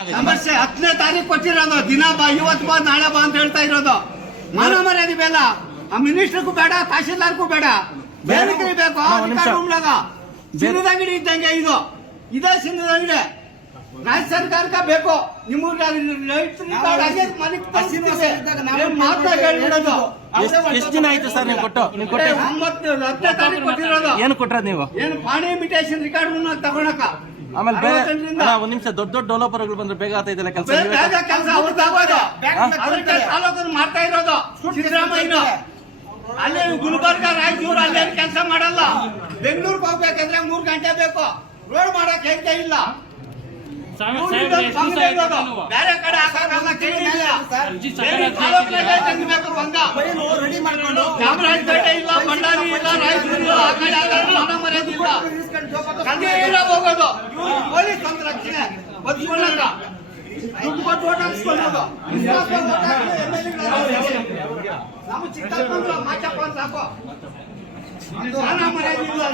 ಸಮಸ್ಯೆ 10ನೇ ತಾರೀಕು ಕೊಟ್ಟಿರೋದು. ದಿನ ಬಾ, ಇವತ್ತು ಬಾ, ನಾಳೆ ಬಾ ಅಂತ ಹೇಳ್ತಾ ಇರೋದು. ಮಾನ ಮರ್ಯಾದೆ ಬೇಡ, ಆ ಮಿನಿಸ್ಟರ್ಗೂ ಬೇಡ, ತಹಶೀಲ್ದಾರ್ಗೂ ಬೇಡ, ಬೇರೆ ಬೇಕು. ಸಿಂಧದಂಗಡಿ ಇದ್ದಂಗೆ ಇದು, ಇದೇ ಸಿಂಧದಂಗಡಿ. ರಾಜ್ಯ ಸರ್ಕಾರಕ್ಕೆ ಬೇಕು. ನಿಮ್ಮೂರಿಗೆ ಎಷ್ಟು ದಿನ ಆಯ್ತು ಸರ್ ನೀವು ಕೊಟ್ಟು? 10ನೇ ತಾರೀಕು ಕೊಟ್ಟಿರೋದು. ಏನು ಕೊಟ್ರ ನೀವು? ಏನು ಪಾಣಿ ಇಮಿಟೇಷನ್ ರಿಕಾರ್ಡ್ ತಗೊಳಕ. ಆಮೇಲೆ ಬೇರೆ ಒಂದ್ ನಿಮಿಷ, ದೊಡ್ಡ ದೊಡ್ಡ ಡೆವಲಪರ್ಗಳು ಬಂದ್ರೆ ಬೇಗ ಆಗ್ತಾ ಇದೆಯಲ್ಲ ಕೆಲಸ. ತಾಲೂಕನ್ನು ಮಾಡ್ತಾ ಇರೋದು ಸಿದ್ದರಾಮಯ್ಯ. ಅಲ್ಲಿ ಗುಲ್ಬರ್ಗ, ರಾಯಚೂರು ಅಲ್ಲಿ ಕೆಲಸ ಮಾಡಲ್ಲ. ಬೆಂಗಳೂರಿಗೆ ಹೋಗ್ಬೇಕಂದ್ರೆ 3 ಗಂಟೆ ಬೇಕು. ರೋಡ್ ಮಾಡಕ್ ಹೇಳ್ತಾ ಇಲ್ಲ. ಬೇರೆ ಕಡೆ ಚಾಮರಾಜಪೇಟೆ ಇಲ್ಲ, ಬಳ್ಳಾರಿ ಇಲ್ಲ, ರಾಯಚೂರು ಇಲ್ಲ, ಆ ಕಡೆ ಇಲ್ಲ ಹೋಗೋದು. ಪೊಲೀಸ್ ಸಂರಕ್ಷಣೆ ಬದುಕೊಳ್ಳಕ ದುಡ್ಡು ಕೊಟ್ಟು ಓಟ್ ಹಾಕ್ಸ್ಕೊಳ್ಳೋದು. ನಮ್ಮ ಚಿಕ್ಕಪ್ಪಂದ್ರು ಮಾಚಪ್ಪ ಅಂತ ಸಾಕು. ಮಾನ ಮರ್ಯಾದೆ ಇಲ್ಲ.